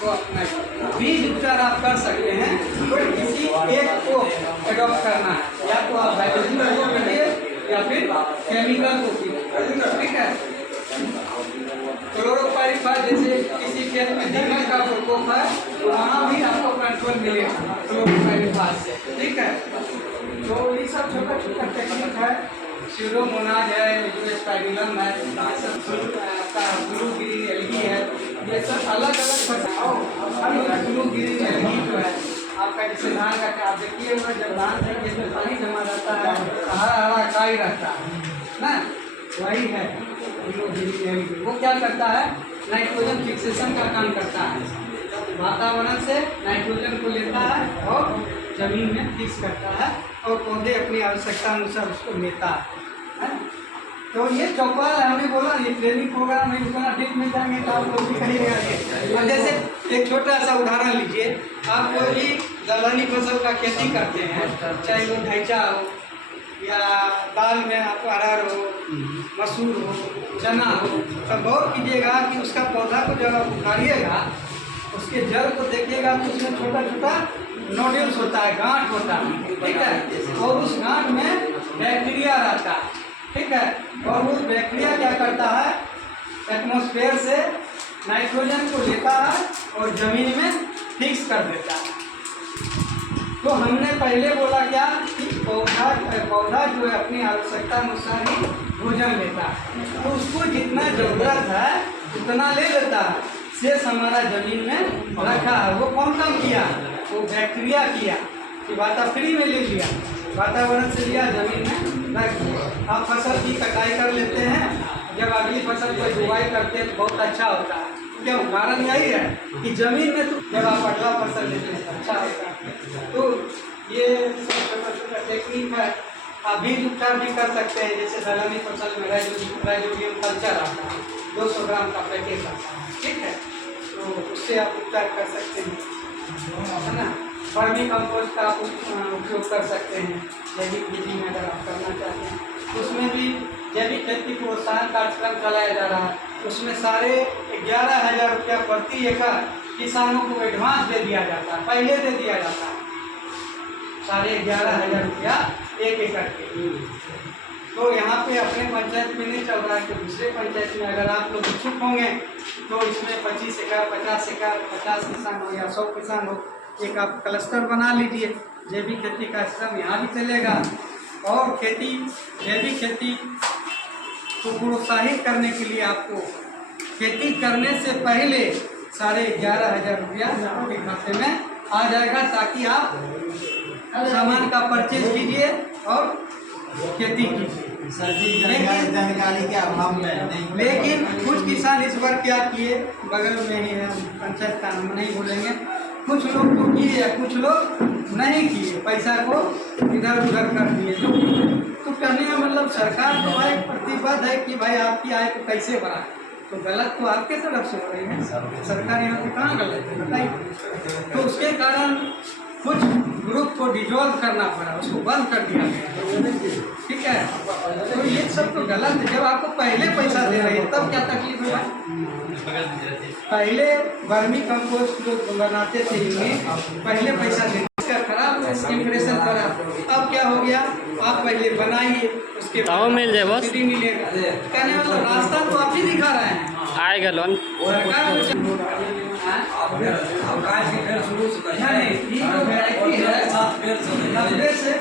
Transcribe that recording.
को अपना बीज उपचार आप कर सकते हैं। तो किसी एक को एडॉप्ट करना है, या तो आप बायोलॉजी को करिए या फिर केमिकल को कीजिए, ठीक है। क्लोरोपाइरीफास जैसे किसी खेत में दीमक का प्रकोप है तो वहाँ भी आपको कंट्रोल मिलेगा क्लोरोपाइरीफास से, ठीक है। तो ये सब छोटा छोटा टेक्निक है। स्यूडोमोनाज है, स्पाइरुलम है, आपका ब्लू ग्रीन एल्गी है, ये सब अलग अलग ब्लू ग्रीन एल्गी जो है आपका, जैसे धान का आप देखिए हुआ, जब धान के खेत में पानी जमा रहता है हरा हरा काई रहता है ना, वही है ब्लू ग्रीन एल्गी। वो क्या करता है, नाइट्रोजन फिक्सेशन का काम करता है, वातावरण से नाइट्रोजन को लेता है और जमीन में फिक्स करता है और पौधे अपनी आवश्यकता अनुसार उसको लेता है। तो ये चौपाल हमने बोला ये ट्रेनिंग प्रोग्राम में उतना डीप में जाएंगे तो आप लोग भी करिएगा ये। अब जैसे एक छोटा सा उदाहरण लीजिए, आप कोई भी दलहनी फसल का खेती करते हैं, चाहे वो ढैचा हो या दाल में आपको अरहर हो, मसूर हो, चना हो, तब गौर कीजिएगा कि उसका पौधा को जब आप उखाड़िएगा उसके जड़ को देखिएगा तो उसमें छोटा छोटा नोड्यूल्स होता है, गांठ होता है, ठीक है। और उस गांठ में बैक्टीरिया रहता है, ठीक है। और वो बैक्टीरिया क्या करता है, एटमॉस्फेयर से नाइट्रोजन को लेता है और जमीन में फिक्स कर देता है। तो हमने पहले बोला क्या कि पौधा जो है अपनी आवश्यकता अनुसार ही भोजन लेता है, तो उसको जितना ज़रूरत है उतना ले लेता है, शेष हमारा जमीन में रखा है। वो कौन काम किया, वो बैक्टीरिया किया कि फ्री में ले लिया, वातावरण से लिया, जमीन में रख दिया। आप फसल की कटाई कर लेते हैं, जब अगली फसल पर बुआई करते हैं तो बहुत अच्छा होता है। क्यों, कारण यही है कि जमीन में तो जब आप अगला फसल लेते हैं तो अच्छा होता है। तो ये छोटा छोटा टेक्निक है। आप बीज उपचार भी कर सकते हैं, जैसे दलहनी फसल में राइजोबियम कल्चर आता है, 200 ग्राम का पैकेट आता है, ठीक है। तो उससे आप उपचार कर सकते हैं, है ना। वर्मी कंपोस्ट का आप उपयोग कर सकते हैं जैविक खेती में अगर आप करना चाहते हैं। उसमें भी जैविक खेती प्रोत्साहन कार्यक्रम चलाया जा रहा है, उसमें सारे 11,000 रुपया प्रति एकड़ किसानों को एडवांस दे दिया जाता है, पहले दे दिया जाता है, सारे 11,000 रुपया एक एकड़ के। तो यहाँ पे अपने पंचायत में नहीं चल रहा है, तो दूसरे पंचायत में अगर आप लोग इच्छुक होंगे तो इसमें 25 एकड़, 50 एकड़, 50 किसान हो या 100 किसान हो, एक आप क्लस्टर बना लीजिए। जैविक खेती का श्रम यहाँ भी चलेगा और जैविक खेती को प्रोत्साहित करने के लिए आपको खेती करने से पहले सारे 11,000 रुपया आपके खाते में आ जाएगा, ताकि आप सामान का परचेज कीजिए और खेती कीजिए। जानकारी के अभाव में नहीं, लेकिन कुछ किसान इस बार क्या किए, बगल में ही है पंचायत का हम नहीं बोलेंगे, कुछ लोग तो किए, कुछ लोग नहीं किए, पैसा को इधर उधर कर दिए। तो कहने का मतलब सरकार तो भाई प्रतिबद्ध है कि भाई आपकी आय को कैसे बढ़ाए, तो गलत तो आपके तरफ से हो रही है, सरकार यहाँ पे कहाँ गलत है बताइए। तो उसके कारण कुछ ग्रुप को डिजॉल्व करना पड़ा, उसको बंद कर दिया गया, ठीक है। तो ये सब तो गलत है। जब आपको पहले पैसा दे रहे हैं तब क्या तकलीफ है, पहले वर्मी कंपोस्ट लोग बनाते थे, इनमें पहले पैसा देने का खराब इम्प्रेशन खराब। अब क्या हो गया, आप पहले बनाइए, उसके बाद मिल जाए बस मिलेगा। कहने मतलब रास्ता तो आप ही दिखा रहे हैं, आएगा लोन सरकार शुरू से 90 से